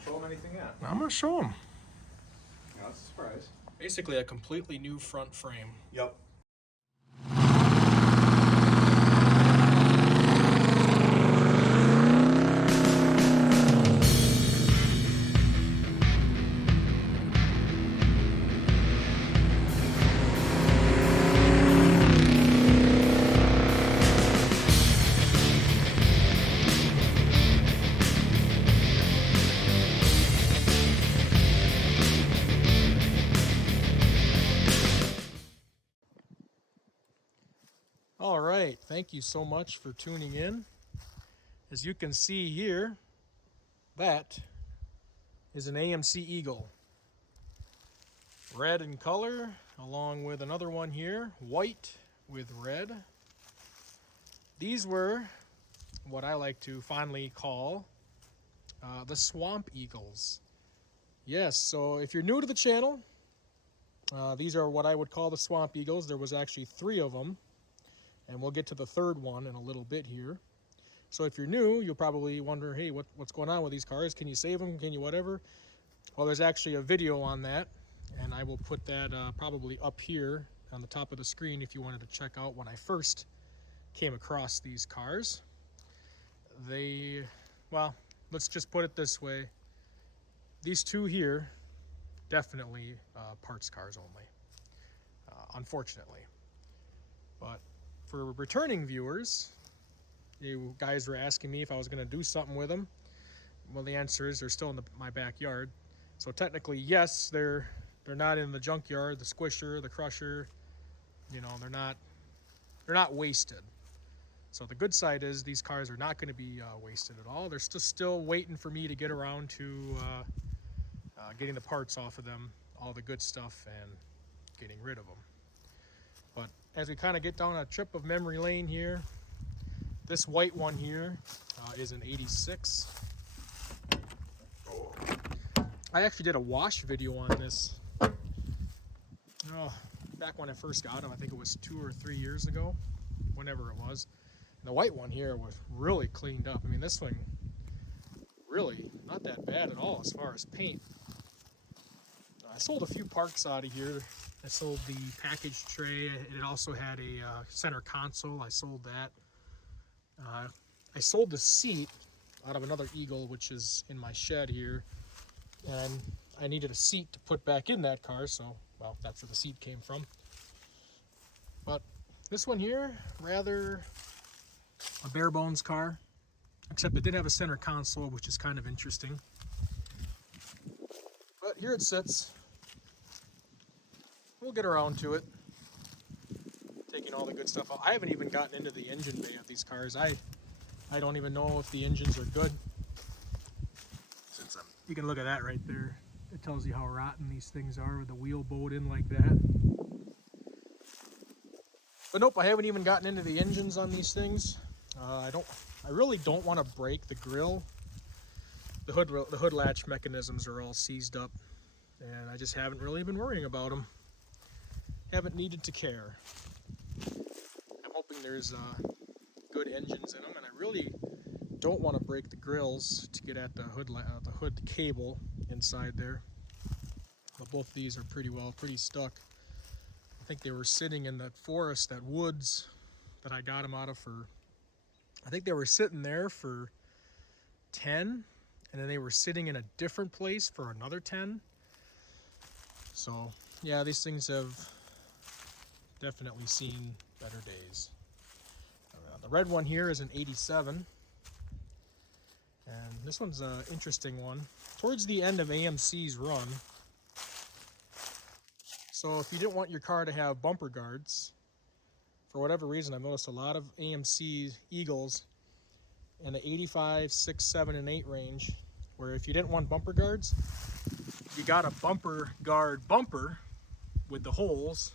not show them anything yet. I'm gonna show them. Yeah, that's a surprise. Basically a completely new front frame. Yep. All right, thank you so much for tuning in. As you can see here, that is an AMC Eagle. Red in color, along with another one here, white with red. These were what I like to fondly call the Swamp Eagles. Yes, so if you're new to the channel, these are what I would call the Swamp Eagles. There was actually 3 of them. And we'll get to the third one in a little bit here. So if you're new, you'll probably wonder, hey, what's going on with these cars? Can you save them? Can you whatever? Well, there's actually a video on that, and I will put that probably up here on the top of the screen if you wanted to check out when I first came across these cars. Well, let's just put it this way. These 2 here, definitely parts cars only, unfortunately. But for returning viewers, you guys were asking me if I was going to do something with them. Well, the answer is they're still in my backyard. So technically, yes, they're not in the junkyard, the squisher, the crusher. You know, they're not wasted. So the good side is these cars are not going to be wasted at all. They're still waiting for me to get around to getting the parts off of them, all the good stuff, and getting rid of them. But as we kind of get down a trip of memory lane here, this white one here is an 86. I actually did a wash video on this back when I first got them. I think it was 2 or 3 years ago, whenever it was. And the white one here was really cleaned up. I mean, this one really not that bad at all as far as paint. I sold a few parts out of here. I sold the package tray. It also had a center console. I sold that. I sold the seat out of another Eagle, which is in my shed here. And I needed a seat to put back in that car, so, well, that's where the seat came from. But this one here, rather a bare bones car, except it did have a center console, which is kind of interesting. But here it sits. We'll get around to it, taking all the good stuff out. I haven't even gotten into the engine bay of these cars. I don't even know if the engines are good. You can look at that right there. It tells you how rotten these things are with the wheel bowed in like that. But nope, I haven't even gotten into the engines on these things. I really don't want to break the grill. The hood latch mechanisms are all seized up, and I just haven't really been worrying about them. Haven't needed to care. I'm hoping there's good engines in them, and I really don't want to break the grills to get at the hood cable inside there. But both of these are pretty stuck. I think they were sitting in that forest, that woods that I got them out of for, I think they were sitting there for 10, and then they were sitting in a different place for another 10. So yeah, these things have definitely seen better days. The red one here is an 87. And this one's an interesting one. Towards the end of AMC's run, so if you didn't want your car to have bumper guards, for whatever reason, I've noticed a lot of AMC Eagles in the 85, 6, 7, and 8 range, where if you didn't want bumper guards, you got a bumper guard bumper with the holes,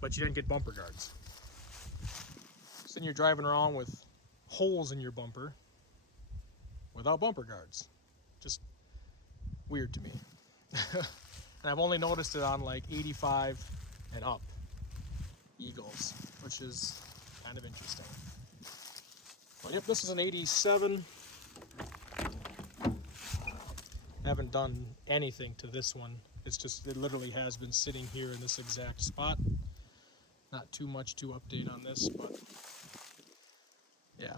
but you didn't get bumper guards. So then you're driving around with holes in your bumper without bumper guards. Just weird to me. And I've only noticed it on like 85 and up Eagles, which is kind of interesting. But yep, this is an 87. Haven't done anything to this one. It literally has been sitting here in this exact spot. Not too much to update on this, but yeah.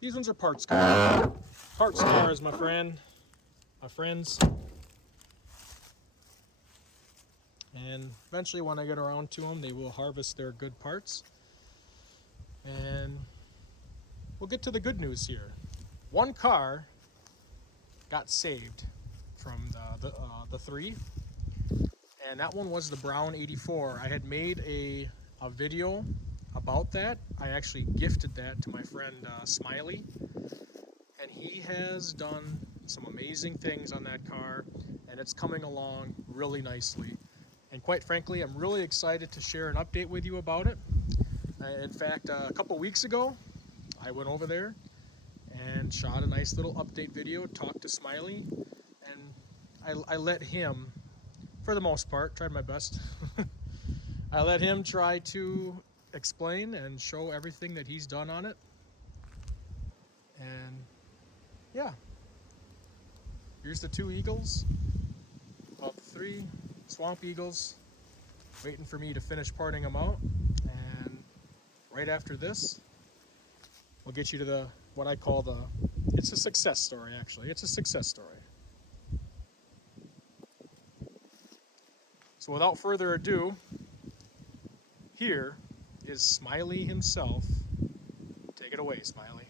These ones are parts cars. Parts cars, my friends. And eventually when I get around to them, they will harvest their good parts. And we'll get to the good news here. One car got saved from the three, and that one was the brown 84. I had made a video about that. I actually gifted that to my friend Smiley, and he has done some amazing things on that car, and it's coming along really nicely. And quite frankly, I'm really excited to share an update with you about it. In fact, a couple weeks ago, I went over there and shot a nice little update video, talked to Smiley, and I let him, for the most part, tried my best. I let him try to explain and show everything that he's done on it. And yeah, here's the two eagles of the three swamp eagles waiting for me to finish parting them out. And right after this, we'll get you to what I call it's a success story, actually. It's a success story. So without further ado, here is Smiley himself. Take it away, Smiley.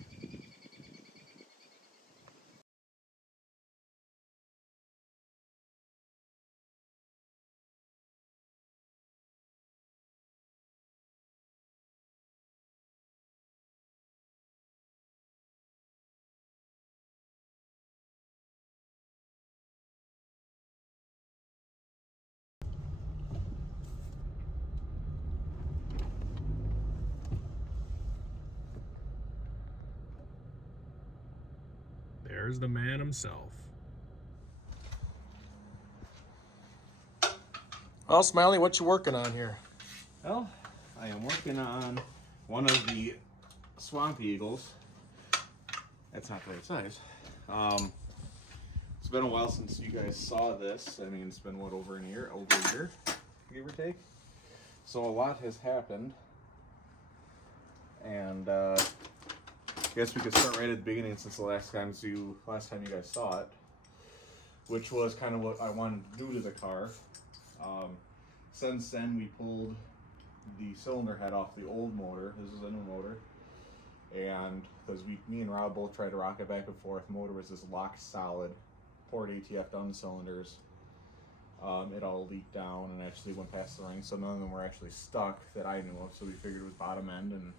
There's the man himself. Well, Smiley, what you working on here? Well, I am working on one of the swamp eagles. That's not the right size. It's been a while since you guys saw this. I mean, it's been what, over a year, give or take. So a lot has happened, and I guess we could start right at the beginning since the last time you guys saw it, which was kind of what I wanted to do to the car. Since then, we pulled the cylinder head off the old motor. This is a new motor, and because me and Rob both tried to rock it back and forth, the motor was just locked solid, poured ATF down the cylinders. It all leaked down and actually went past the ring, so none of them were actually stuck that I knew of. So we figured it was bottom end and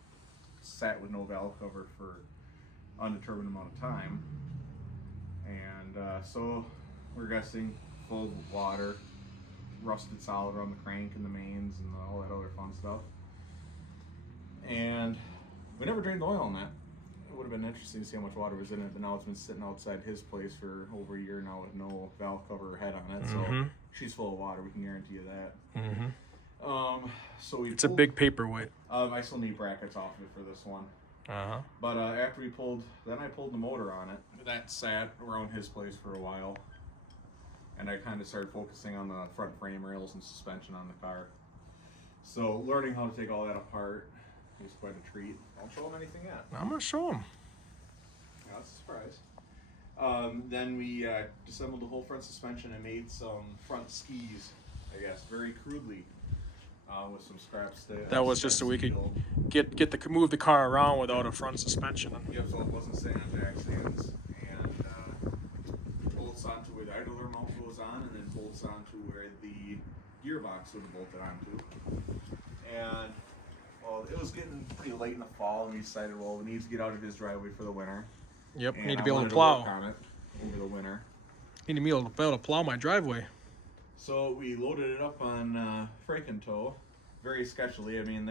sat with no valve cover for undetermined amount of time. And so we're guessing full of water, rusted solid around the crank and the mains and all that other fun stuff. And we never drained the oil on that. It would have been interesting to see how much water was in it, but now it's been sitting outside his place for over a year now with no valve cover or head on it. So she's full of water, we can guarantee you that. So it's a big paperweight. I still need brackets off of it for this one. But after we pulled, then I pulled the motor on it. That sat around his place for a while, and I kind of started focusing on the front frame rails and suspension on the car. So learning how to take all that apart is quite a treat. Don't show him anything yet. I'm gonna show him. Yeah, that's a surprise. Then we disassembled the whole front suspension and made some front skis, I guess, very crudely, with some scraps. That was just so we could move the car around without a front suspension. Yep, so it wasn't sitting on jack stands, and bolts onto where the idler mount goes on, and then bolts onto where the gearbox would have bolted onto. And well, it was getting pretty late in the fall, and we decided, well, we need to get out of his driveway for the winter. Yep, and need to be able to plow. Work on it over the winter. Need to be able to plow my driveway. So we loaded it up on Franken-tow, very sketchily. I mean,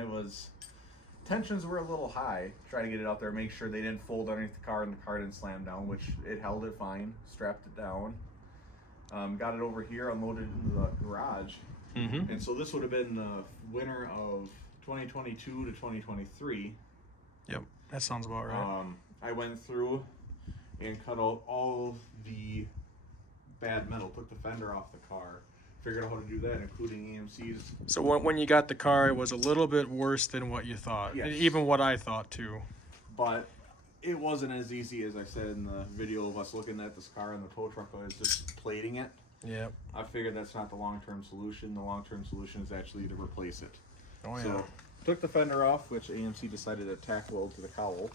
tensions were a little high, trying to get it out there, make sure they didn't fold underneath the car and the car didn't slam down, which it held it fine, strapped it down. Got it over here, unloaded it into the garage. And so this would have been the winter of 2022 to 2023. Yep, that sounds about right. I went through and cut out all the bad metal, took the fender off the car, figured out how to do that, including AMC's. So when you got the car, it was a little bit worse than what you thought. Yes. Even what I thought too. But it wasn't as easy as I said in the video of us looking at this car in the tow truck. I was just plating it. Yeah. I figured that's not the long-term solution. The long-term solution is actually to replace it. Oh yeah. So took the fender off, which AMC decided to tack weld to the cowl.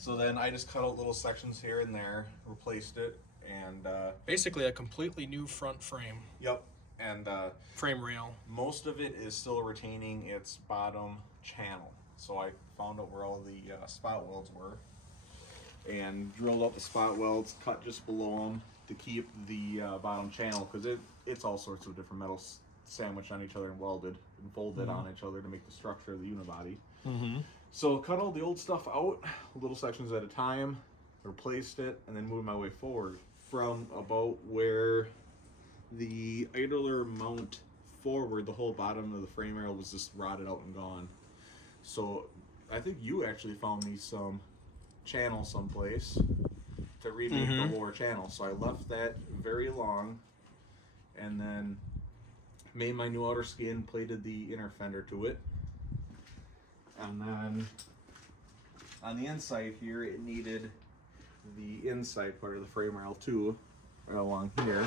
So then I just cut out little sections here and there, replaced it, and Basically a completely new front frame. yep. And Frame rail. most of it is still retaining its bottom channel. So I found out where all the spot welds were and drilled out the spot welds, cut just below them to keep the bottom channel, because it's all sorts of different metals sandwiched on each other and welded and folded on each other to make the structure of the unibody. Mm-hmm. So cut all the old stuff out, little sections at a time, replaced it, and then moved my way forward from about where the idler mount forward. The whole bottom of the frame rail was just rotted out and gone. So I think you actually found me some channel someplace to remake the lower channel. So I left that very long, and then made my new outer skin, plated the inner fender to it. And then on the inside here, it needed the inside part of the frame rail too, right along here.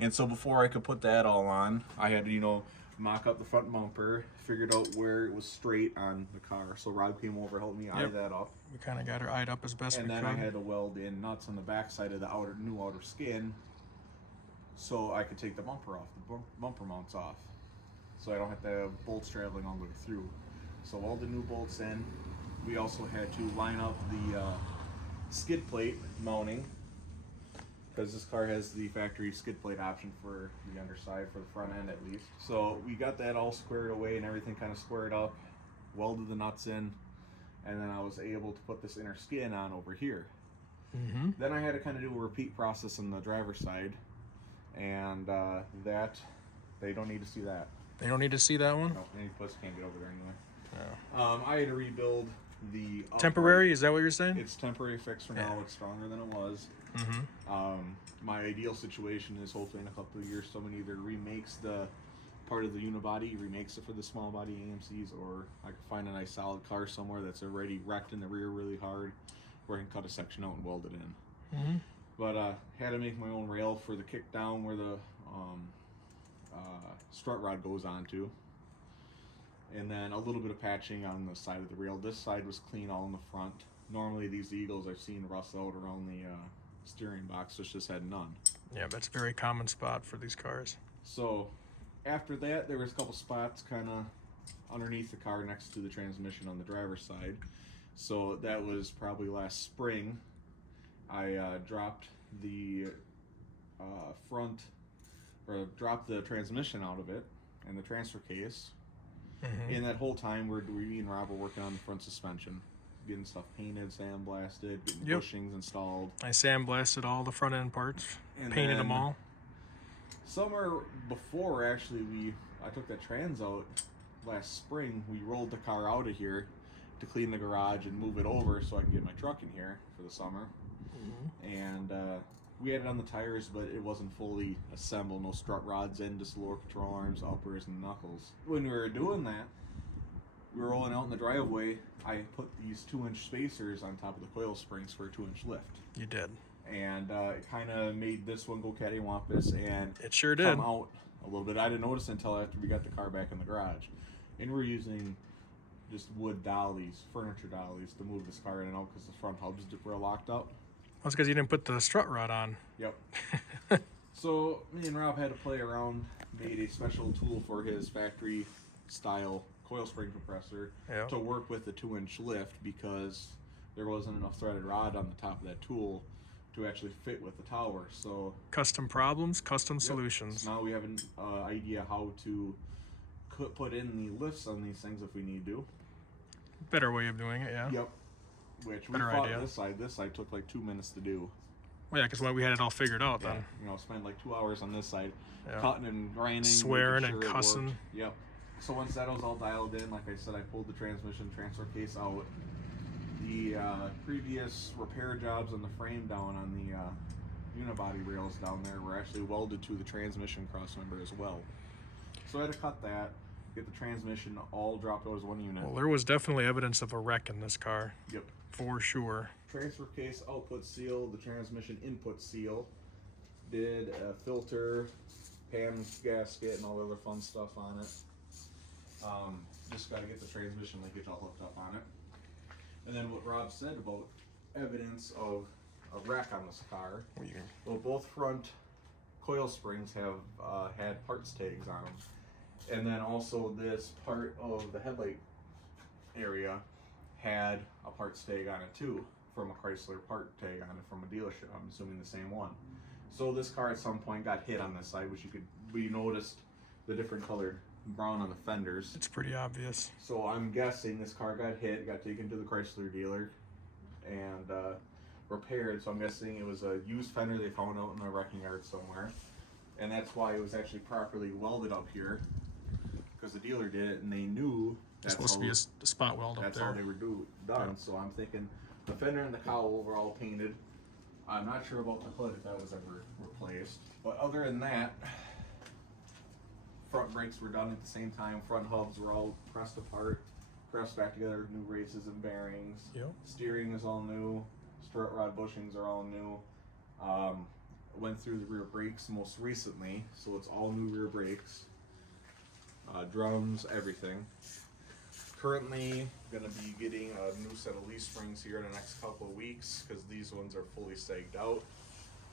And so before I could put that all on, I had to, you know, mock up the front bumper, figured out where it was straight on the car. So Rob came over, helped me eye that up. We kind of got her eyed up as best we And could. then I had to weld in nuts on the back side of the new outer skin, so I could take the bumper off, the bumper mounts off, so I don't have to have bolts traveling all the way through. So welded new bolts in. We also had to line up the skid plate mounting, because this car has the factory skid plate option for the underside, for the front end at least. So we got that all squared away and everything kind of squared up, welded the nuts in, and then I was able to put this inner skin on over here. Then I had to kind of do a repeat process on the driver's side, and that, they don't need to see that. They don't need to see that one? No, any puss can't get over there anyway. No. I had to rebuild the Temporary, is that what you're saying? It's temporary fix for now. It's stronger than it was. My ideal situation is hopefully in a couple of years someone either remakes the part of the unibody, remakes it for the small body AMCs, or I can find a nice solid car somewhere that's already wrecked in the rear really hard, where I can cut a section out and weld it in. But had to make my own rail for the kick down where the strut rod goes onto. And then a little bit of patching on the side of the rail. This side was clean all in the front. Normally these Eagles I've seen rust out around the steering box, which just had none. Yeah, that's a very common spot for these cars. So after that, there was a couple spots kind of underneath the car next to the transmission on the driver's side. So that was probably last spring. I dropped the dropped the transmission out of it and the transfer case. And that whole time, me and Rob were working on the front suspension, getting stuff painted, sandblasted, getting bushings installed. I sandblasted all the front end parts, And painted then them all. Summer before, actually, I took that trans out last spring. We rolled the car out of here to clean the garage and move it over so I can get my truck in here for the summer. And we had it on the tires, but it wasn't fully assembled. No strut rods in, just lower control arms, uppers, and knuckles. When we were doing that, we were rolling out in the driveway. I put these 2-inch spacers on top of the coil springs for a 2-inch lift. You did. And it kind of made this one go cattywampus and It sure did. come out a little bit. I didn't notice until after we got the car back in the garage. And we're using just wood dollies, furniture dollies, to move this car in and out because the front hubs were locked up. That's because you didn't put the strut rod on. Yep. So me and Rob had to play around, made a special tool for his factory style coil spring compressor to work with the 2-inch lift, because there wasn't enough threaded rod on the top of that tool to actually fit with the tower. So Custom problems, custom solutions. So now we have an idea how to put in the lifts on these things if we need to. Better way of doing it, yeah. Yep. Which we Better fought idea. this side. This side took like 2 minutes to do. Well, yeah, because we had it all figured out then. You know, spent like 2 hours on this side, Yeah. cutting and grinding, Swearing making and sure it cussing. worked. Yep. So once that was all dialed in, like I said, I pulled the transmission transfer case out, the previous repair jobs on the frame down on the unibody rails down there were actually welded to the transmission crossmember as well. So I had to cut that, get the transmission all dropped out as one unit. Well, there was definitely evidence of a wreck in this car. Yep. For sure. Transfer case output seal, the transmission input seal, did a filter, PAM gasket, and all the other fun stuff on it. Just got to get the transmission linkage all hooked up on it. And then what Rob said about evidence of a wreck on this car. Well, both front coil springs have had parts tags on them. And then also this part of the headlight area had a parts tag on it too, from a Chrysler part tag on it from a dealership. I'm assuming the same one. So this car at some point got hit on this side, which we noticed the different colored brown on the fenders. It's pretty obvious. So I'm guessing this car got hit, got taken to the Chrysler dealer, and repaired. So I'm guessing it was a used fender they found out in a wrecking yard somewhere, and that's why it was actually properly welded up here, because the dealer did it and they knew It's supposed to be a spot weld up that's there. how they were done. Yeah. So I'm thinking the fender and the cowl were all painted. I'm not sure about the hood if that was ever replaced, but other than that, front brakes were done at the same time. Front hubs were all pressed apart, pressed back together, new races and bearings. Yep. Steering is all new. Strut rod bushings are all new. Went through the rear brakes most recently, so it's all new rear brakes. Drums, everything. Currently gonna be getting a new set of leaf springs here in the next couple of weeks because these ones are fully sagged out.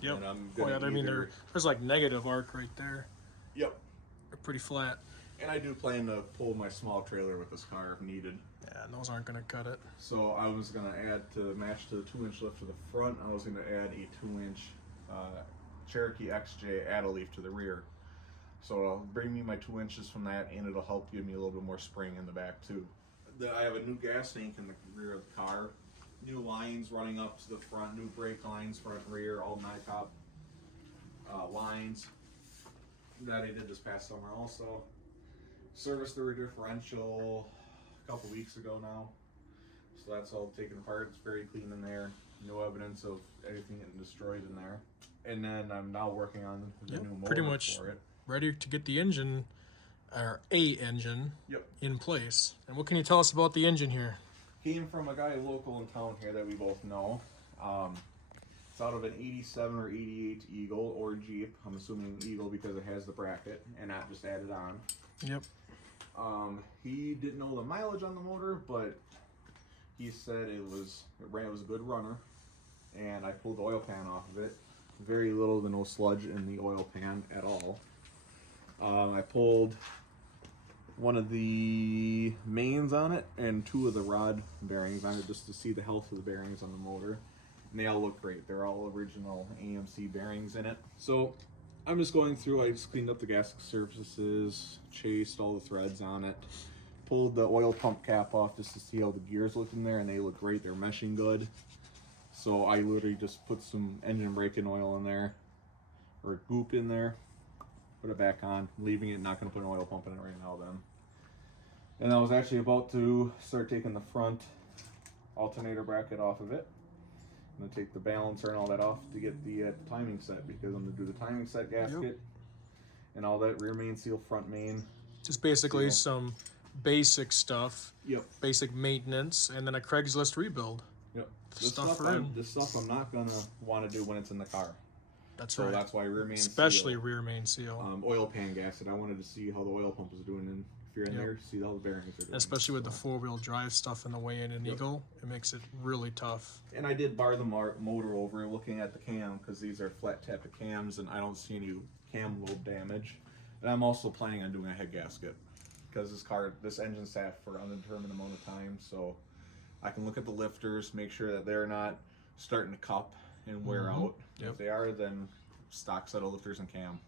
Yep. And I'm Oh gonna yeah, I mean there's like negative arc right there. Yep. They're pretty flat. And I do plan to pull my small trailer with this car if needed. Yeah, and those aren't gonna cut it. So I was gonna add to match to the 2-inch lift to the front. I was gonna add a 2-inch Cherokee XJ add a leaf to the rear. So it'll bring me my 2 inches from that, and it'll help give me a little bit more spring in the back too. I have a new gas tank in the rear of the car. New lines running up to the front, new brake lines, front and rear, all NICOP lines that I did this past summer also. Serviced the rear differential a couple weeks ago now. So that's all taken apart. It's very clean in there. No evidence of anything getting destroyed in there. And then I'm now working on the new motor pretty much for it. ready to get the engine, or a engine, Yep. in place. And what can you tell us about the engine here? Came from a guy local in town here that we both know. It's out of an 87 or 88 Eagle or Jeep. I'm assuming Eagle because it has the bracket and not just added on. Yep. He didn't know the mileage on the motor, but he said it was a good runner. And I pulled the oil pan off of it. Very little to no sludge in the oil pan at all. I pulled one of the mains on it and 2 of the rod bearings on it just to see the health of the bearings on the motor. And they all look great. They're all original AMC bearings in it. So I'm just going through, I just cleaned up the gasket surfaces, chased all the threads on it, pulled the oil pump cap off just to see how the gears look in there, and they look great. They're meshing good. So I literally just put some engine braking oil in there, or goop in there, put it back on, leaving it, not going to put an oil pump in it right now then. And I was actually about to start taking the front alternator bracket off of it. I'm going to take the balancer and all that off to get the timing set, because I'm going to do the timing set gasket and all that rear main seal, front main. Just basically some basic stuff, Yep. basic maintenance, and then a Craigslist rebuild. Yep. This stuff in. This stuff I'm not going to want to do when it's in the car. That's So right. that's why rear main Especially seal, rear main seal. oil pan gasket. I wanted to see how the oil pump is doing, and if you're in there, see how the bearings are doing. Especially with the 4-wheel drive stuff in the way in an Eagle, it makes it really tough. And I did bar the motor over, looking at the cam, because these are flat tappet cams, and I don't see any cam lobe damage. And I'm also planning on doing a head gasket, because this engine sat for an undetermined amount of time, so I can look at the lifters, make sure that they're not starting to cup and wear out. Yep. If they are, then stock set of lifters and cam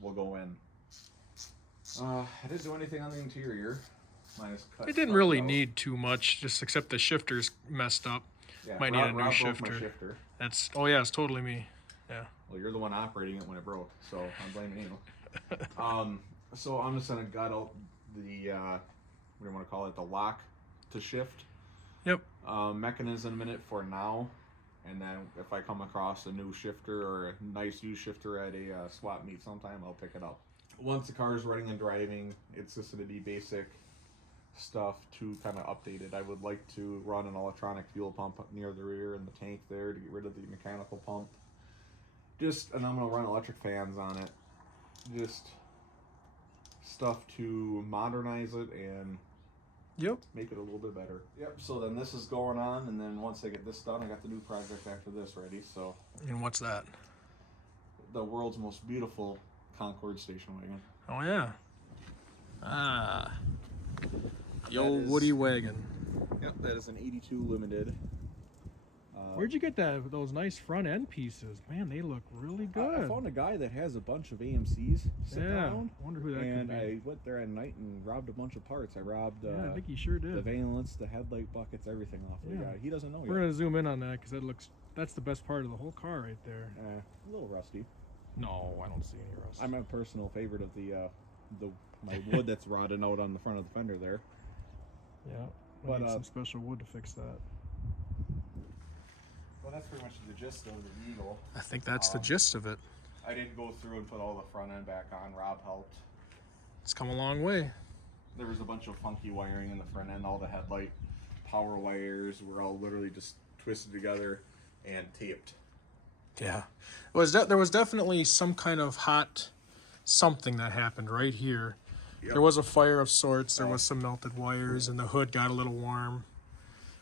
will go in. I didn't do anything on the interior. Minus cut It didn't stuff really out. need too much, just except the shifter's messed up. Yeah, Might need a new Rob broke shifter. my shifter. That's it's totally me. Yeah. Well, you're the one operating it when it broke, so I'm blaming you. So I'm just gonna gut out the what do you want to call it, the lock to shift. Yep. Mechanism in it for now. And then if I come across a new shifter or a nice used shifter at a swap meet sometime, I'll pick it up. Once the car is running and driving, it's just going to be basic stuff to kind of update it. I would like to run an electronic fuel pump near the rear and the tank there to get rid of the mechanical pump. And I'm going to run electric fans on it. Just stuff to modernize it and make it a little bit better. Yep, so then this is going on, and then once I get this done, I got the new project after this ready. So. And what's that? The world's most beautiful Concord station wagon. Oh yeah. The old Woody wagon. Yep, that is an 82 Limited. Where'd you get those nice front end pieces? Man, they look really good. I found a guy that has a bunch of AMCs sitting around. I wonder who that could be. And I went there at night and robbed a bunch of parts. I robbed I think he sure did. the valence, the headlight buckets, everything off the guy. He doesn't know yet. We're gonna zoom in on that because that's the best part of the whole car right there. A little rusty. No, I don't see any rust. I'm a personal favorite of my wood that's rotting out on the front of the fender there. Yeah, we need some special wood to fix that. Well, that's pretty much the gist of the Eagle. I think that's the gist of it. I didn't go through and put all the front end back on. Rob helped. It's come a long way. There was a bunch of funky wiring in the front end. All the headlight power wires were all literally just twisted together and taped. Yeah, there was definitely some kind of hot something that happened right here. Yep. There was a fire of sorts. There was some melted wires, and the hood got a little warm.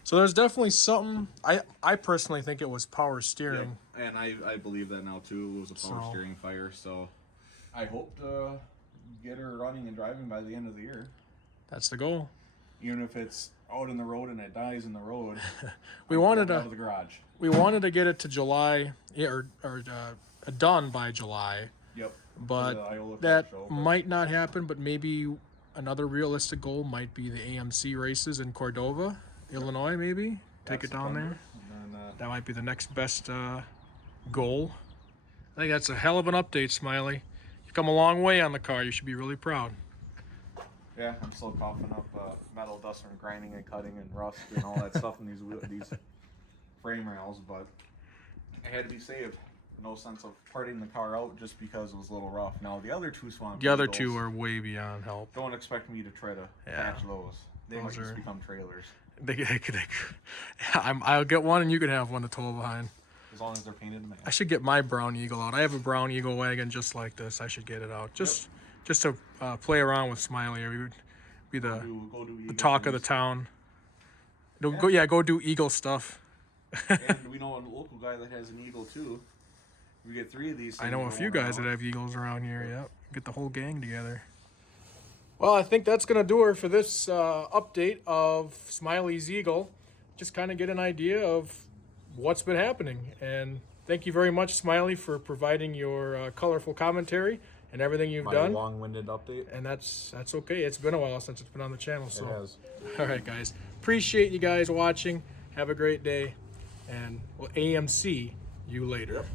So there's definitely something. I personally think it was power steering. Yep. And I believe that now too. It was a power steering fire. So I hope to get her running and driving by the end of the year. That's the goal. Even if it's out in the road and it dies in the road. We wanted out of the garage. We wanted to get it to July or done by July. Yep. But that might not happen. But maybe another realistic goal might be the AMC races in Cordova, Illinois. Maybe take it down there. And then, that might be the next best goal. I think that's a hell of an update, Smiley. You've come a long way on the car. You should be really proud. Yeah, I'm still coughing up metal dust from grinding and cutting and rust and all that stuff in these frame rails, but I had to be saved. No sense of parting the car out just because it was a little rough. Now the other two Swamp The other two are way beyond help. Don't expect me to try to patch those. They might just become trailers. I'll get one and you can have one to tow behind. As long as they're painted to match. I should get my Brown Eagle out. I have a Brown Eagle wagon just like this. I should get it out. Just to play around with Smiley. We would be the talk of the town. Go do Eagle stuff. And we know a local guy that has an Eagle too. We get 3 of these. I know a few guys that have Eagles around here. Yep, get the whole gang together. Well, I think that's gonna do her for this update of Smiley's Eagle. Just kind of get an idea of what's been happening. And thank you very much, Smiley, for providing your colorful commentary and everything you've done. Long-winded update. And that's okay. It's been a while since it's been on the channel. So. It has. All right, guys. Appreciate you guys watching. Have a great day. And we'll AMC you later. Yep.